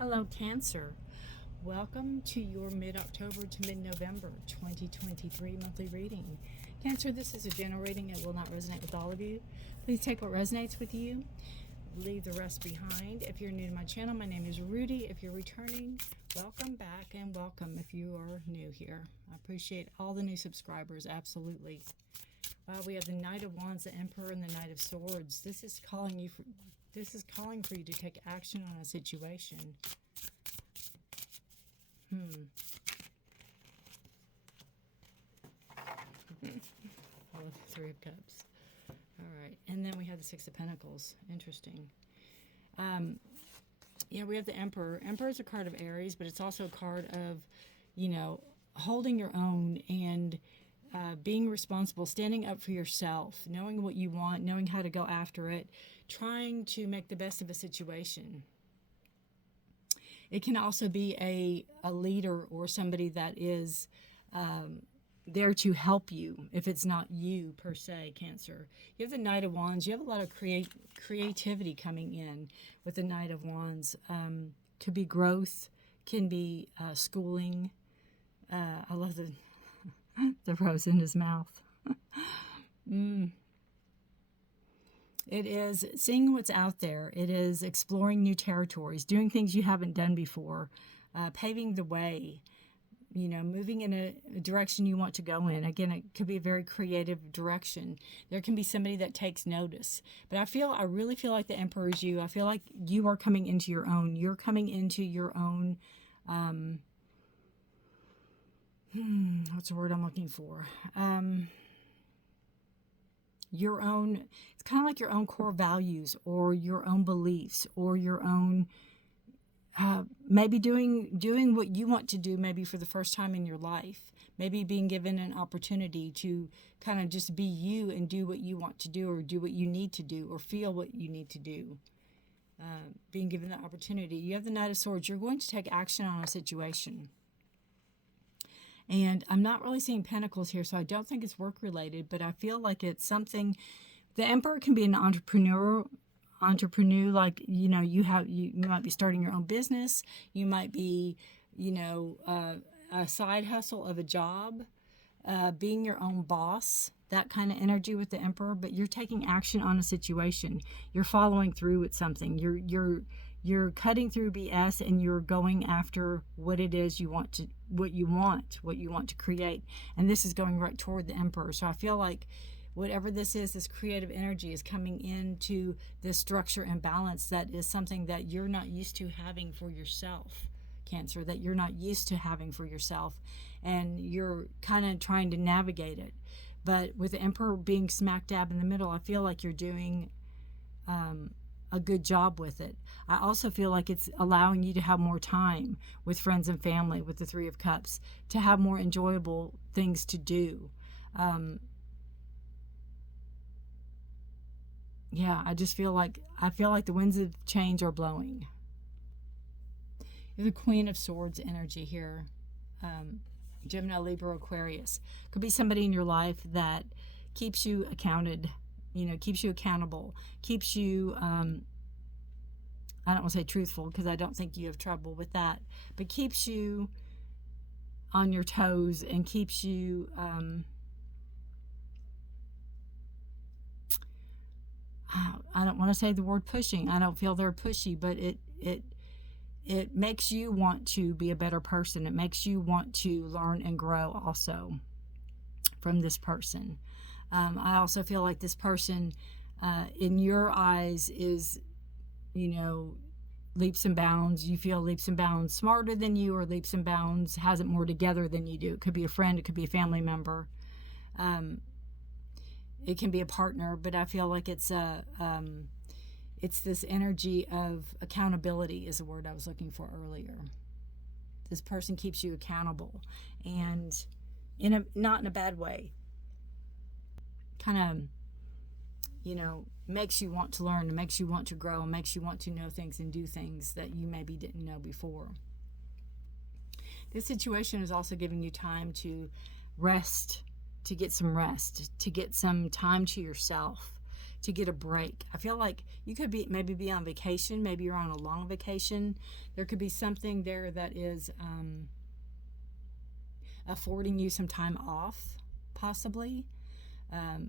Hello, Cancer. Welcome to your mid-October to mid-November 2023 monthly reading. Cancer, this is a general reading. It will not resonate with all of you. Please take what resonates with you. Leave the rest behind. If you're new to my channel, my name is Rudi. If you're returning, welcome back and welcome if you are new here. I appreciate all the new subscribers, absolutely. We have the Knight of Wands, the Emperor, and the Knight of Swords. This is calling for you to take action on a situation. I love the Three of Cups. All right, and then we have the Six of Pentacles. Interesting. Yeah, we have the Emperor. Emperor is a card of Aries, but it's also a card of, holding your own and being responsible, standing up for yourself, knowing what you want, knowing how to go after it, trying to make the best of a situation. It can also be a leader or somebody that is there to help you if it's not you per se, Cancer. You have the Knight of Wands. You have a lot of creativity coming in with the Knight of Wands. Could be growth, can be schooling. I love the rose in his mouth. It is seeing what's out there. It is exploring new territories, doing things you haven't done before, paving the way, moving in a direction you want to go in. Again, it could be a very creative direction. There can be somebody that takes notice. But I really feel like the Emperor is you. I feel like you are coming into your own. You're coming into your own, what's the word I'm looking for? Your own, it's kind of like your own core values or your own beliefs or your own, maybe doing what you want to do maybe for the first time in your life. Maybe being given an opportunity to kind of just be you and do what you want to do or do what you need to do or feel what you need to do. Being given the opportunity. You have the Knight of Swords. You're going to take action on a situation. And I'm not really seeing pentacles here, so I don't think it's work-related, but I feel like it's something. The Emperor can be an entrepreneur, like, you might be starting your own business. You might be, a side hustle of a job, being your own boss, that kind of energy with the Emperor, but you're taking action on a situation. You're following through with something. You're cutting through BS and you're going after what it is what you want to create. And this is going right toward the Emperor. So I feel like whatever this is, this creative energy is coming into this structure and balance that is something that you're not used to having for yourself, Cancer, that you're not used to having for yourself. And you're kind of trying to navigate it. But with the Emperor being smack dab in the middle, I feel like you're doing a good job with it. I also feel like it's allowing you to have more time with friends and family with the Three of Cups, to have more enjoyable things to do. Yeah, I feel like the winds of change are blowing. You're the Queen of Swords energy here. Gemini, Libra, Aquarius. Could be somebody in your life that keeps you accounted, keeps you accountable, keeps you, I don't want to say truthful because I don't think you have trouble with that, but keeps you on your toes and keeps you, I don't want to say the word pushing. I don't feel they're pushy, but it makes you want to be a better person. It makes you want to learn and grow also from this person. I also feel like this person, in your eyes, is, leaps and bounds. You feel leaps and bounds smarter than you, or leaps and bounds has it more together than you do. It could be a friend. It could be a family member. It can be a partner, but I feel like it's this energy of accountability is the word I was looking for earlier. This person keeps you accountable, and not in a bad way. Kind of, makes you want to learn, and makes you want to grow, and makes you want to know things and do things that you maybe didn't know before. This situation is also giving you time to rest, to get some rest, to get some time to yourself, to get a break. I feel like you could maybe be on vacation. Maybe you're on a long vacation. There could be something there that is affording you some time off, possibly.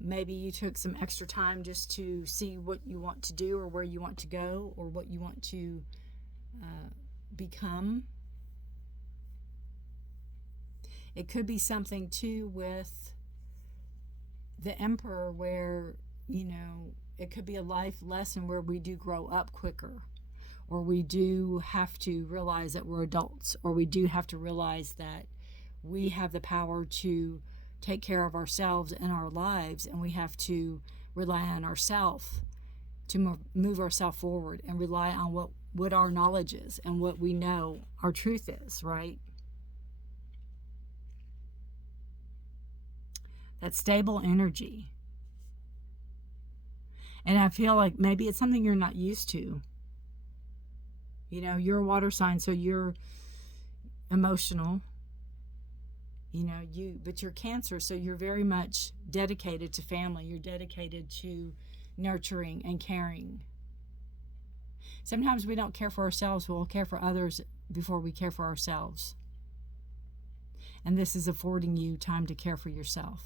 Maybe you took some extra time just to see what you want to do or where you want to go or what you want to become. It could be something too with the Emperor where, you know, it could be a life lesson where we do grow up quicker, or we do have to realize that we're adults, or we do have to realize that we have the power to take care of ourselves and our lives, and we have to rely on ourselves to move ourselves forward and rely on what our knowledge is and what we know our truth is, right? That stable energy. And I feel like maybe it's something you're not used to. You know, you're a water sign, so you're emotional. You know, but you're Cancer, so you're very much dedicated to family. You're dedicated to nurturing and caring. Sometimes we don't care for ourselves, we'll care for others before we care for ourselves. And this is affording you time to care for yourself.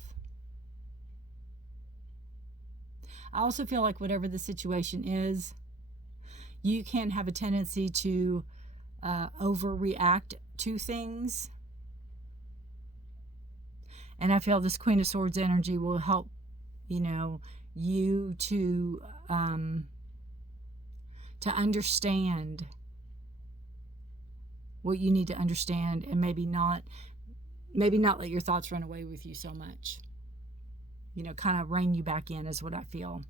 I also feel like whatever the situation is, you can have a tendency to overreact to things. And I feel this Queen of Swords energy will help, you know, you to understand what you need to understand, and maybe not let your thoughts run away with you so much. You know, kind of rein you back in is what I feel.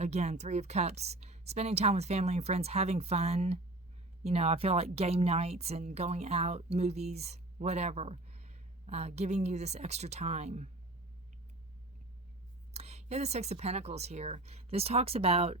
Again, Three of Cups, spending time with family and friends, having fun. You know, I feel like game nights and going out, movies, whatever, giving you this extra time. You have the Six of Pentacles here. This talks about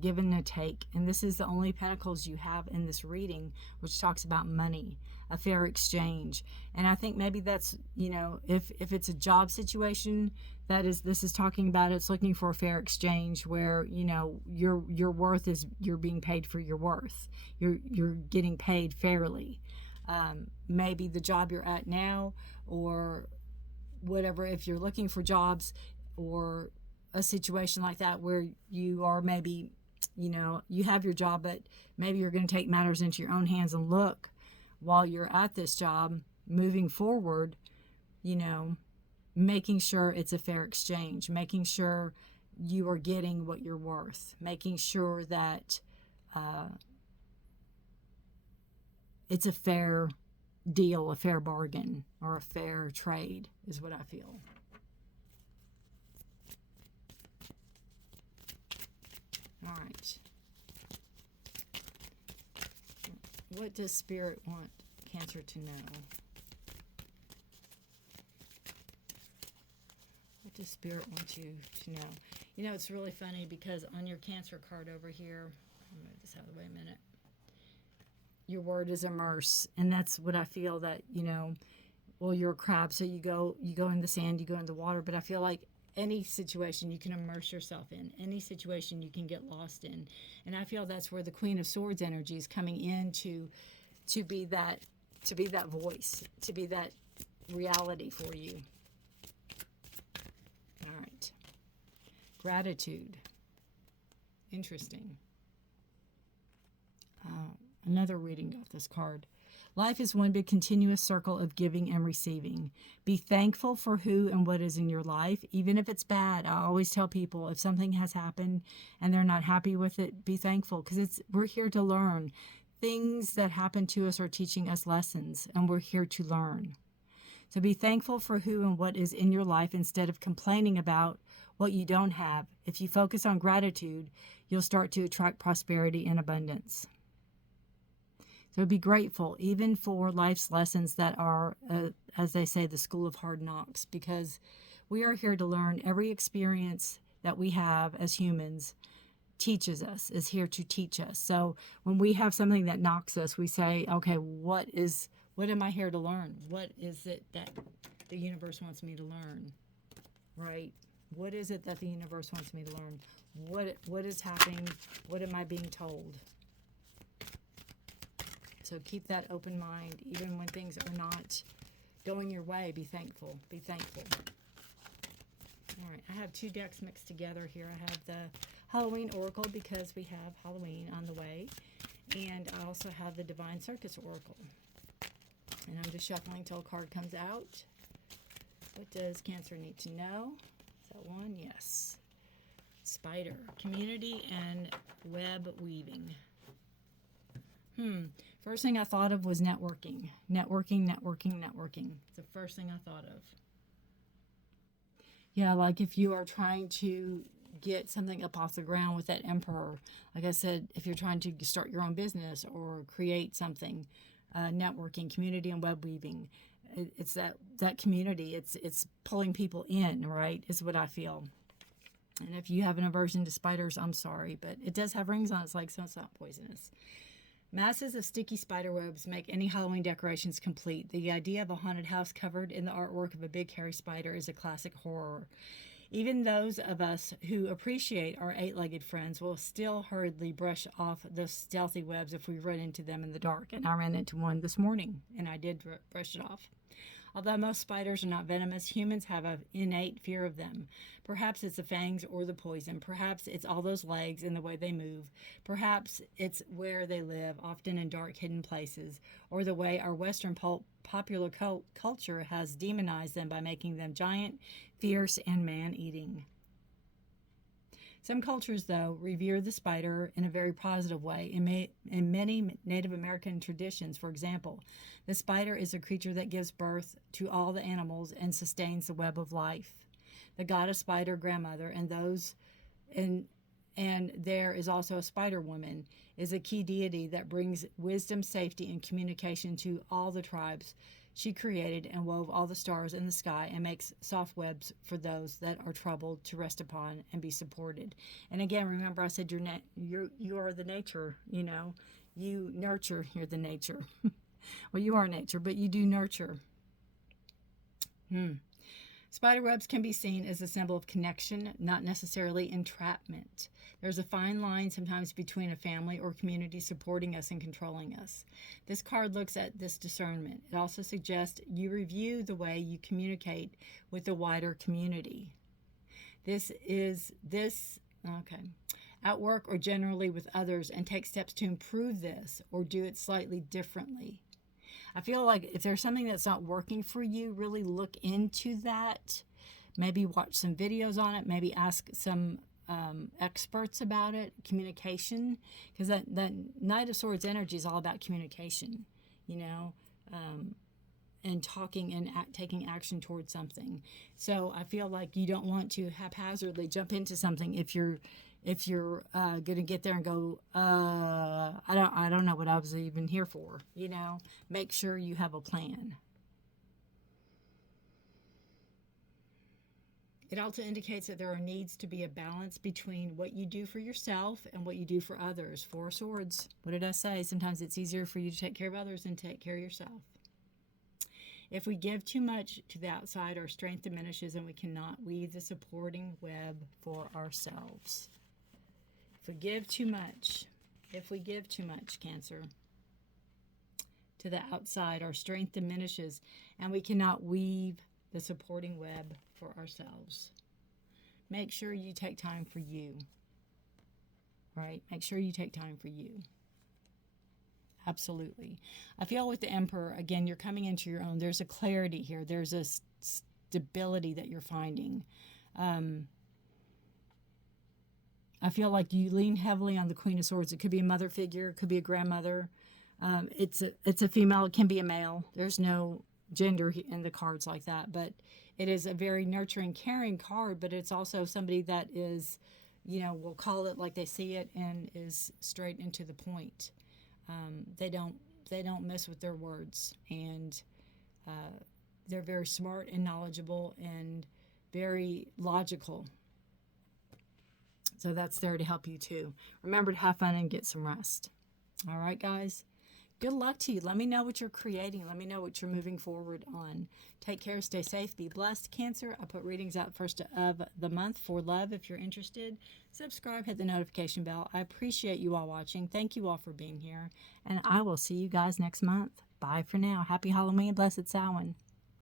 give and a take, and this is the only pentacles you have in this reading, which talks about money, a fair exchange. And I think maybe that's, you know, if it's a job situation, this is talking about, it's looking for a fair exchange where, you know, your worth is, you're being paid for your worth. You're getting paid fairly. Maybe the job you're at now, or whatever, if you're looking for jobs or a situation like that where you are maybe, you know, you have your job, but maybe you're going to take matters into your own hands and look while you're at this job moving forward, you know, making sure it's a fair exchange, making sure you are getting what you're worth, making sure that it's a fair deal, a fair bargain, or a fair trade is what I feel. All right. What does Spirit want Cancer to know? What does Spirit want you to know? You know, it's really funny because on your Cancer card over here, I'm going to move this out of the way a minute. Your word is immerse, and that's what I feel that, you know, well, you're a crab, so you go in the sand, you go in the water, but I feel like any situation you can immerse yourself in, any situation you can get lost in. And I feel that's where the Queen of Swords energy is coming in to be that voice, to be that reality for you. All right. Gratitude. Interesting. Another reading of this card. Life is one big continuous circle of giving and receiving. Be thankful for who and what is in your life, even if it's bad. I always tell people, if something has happened and they're not happy with it, be thankful, because we're here to learn. Things that happen to us are teaching us lessons, and we're here to learn. So be thankful for who and what is in your life instead of complaining about what you don't have. If you focus on gratitude, you'll start to attract prosperity and abundance. So be grateful, even for life's lessons that are, as they say, the school of hard knocks, because we are here to learn. Every experience that we have as humans teaches us, is here to teach us. So when we have something that knocks us, we say, okay, what am I here to learn? What is it that the universe wants me to learn? right? What is it that the universe wants me to learn? What is happening? What am I being told? So keep that open mind. Even when things are not going your way, be thankful. Be thankful. All right, I have 2 decks mixed together here. I have the Halloween Oracle because we have Halloween on the way. And I also have the Divine Circus Oracle. And I'm just shuffling till a card comes out. What does Cancer need to know? Is that one? Yes. Spider. Community and web weaving. First thing I thought of was networking. Networking. It's the first thing I thought of. Yeah, like if you are trying to get something up off the ground with that Emperor, like I said, if you're trying to start your own business or create something, networking, community, and web weaving, it's that community. It's pulling people in, right? Is what I feel. And if you have an aversion to spiders, I'm sorry, but it does have rings on its legs, so it's not poisonous. Masses of sticky spider webs make any Halloween decorations complete. The idea of a haunted house covered in the artwork of a big hairy spider is a classic horror. Even those of us who appreciate our 8-legged friends will still hurriedly brush off those stealthy webs if we run into them in the dark. And I ran into one this morning, and I did brush it off. Although most spiders are not venomous, humans have an innate fear of them. Perhaps it's the fangs or the poison. Perhaps it's all those legs and the way they move. Perhaps it's where they live, often in dark, hidden places, or the way our Western popular culture has demonized them by making them giant, fierce, and man-eating. Some cultures, though, revere the spider in a very positive way. In many Native American traditions, for example, the spider is a creature that gives birth to all the animals and sustains the web of life. The goddess spider grandmother and there is also a spider woman, is a key deity that brings wisdom, safety, and communication to all the tribes. She created and wove all the stars in the sky and makes soft webs for those that are troubled to rest upon and be supported. And again, remember I said you are the nature, you know. You nurture, you're the nature. Well, you are nature, but you do nurture. Spider webs can be seen as a symbol of connection, not necessarily entrapment. There's a fine line sometimes between a family or community supporting us and controlling us. This card looks at this discernment. It also suggests you review the way you communicate with the wider community. At work or generally with others, and take steps to improve this or do it slightly differently. I feel like if there's something that's not working for you, really look into that. Maybe watch some videos on it. Maybe ask some experts about it. Communication, because that Knight of Swords energy is all about communication, you know, and talking and taking action towards something. So I feel like you don't want to haphazardly jump into something if you're going to get there and go, I don't know what I was even here for, you know. Make sure you have a plan. It also indicates that there needs to be a balance between what you do for yourself and what you do for others. 4 swords. What did I say? Sometimes it's easier for you to take care of others than take care of yourself. If we give too much to the outside, our strength diminishes and we cannot weave the supporting web for ourselves. If we give too much, Cancer, to the outside, our strength diminishes and we cannot weave the supporting web for ourselves. Make sure you take time for you, right? Make sure you take time for you. Absolutely. I feel with the Emperor, again, you're coming into your own. There's a clarity here. There's a stability that you're finding. I feel like you lean heavily on the Queen of Swords. It could be a mother figure. It could be a grandmother. It's a female. It can be a male. There's no gender in the cards like that. But it is a very nurturing, caring card. But it's also somebody that is, you know, will call it like they see it and is straight and to the point. They don't mess with their words. And they're very smart and knowledgeable and very logical. So that's there to help you too. Remember to have fun and get some rest. All right, guys. good luck to you. Let me know what you're creating. Let me know what you're moving forward on. Take care, stay safe, be blessed, Cancer. I put readings out first of the month for love. If you're interested, subscribe, hit the notification bell. I appreciate you all watching. Thank you all for being here, and I will see you guys next month. Bye for now. Happy Halloween, blessed Samhain.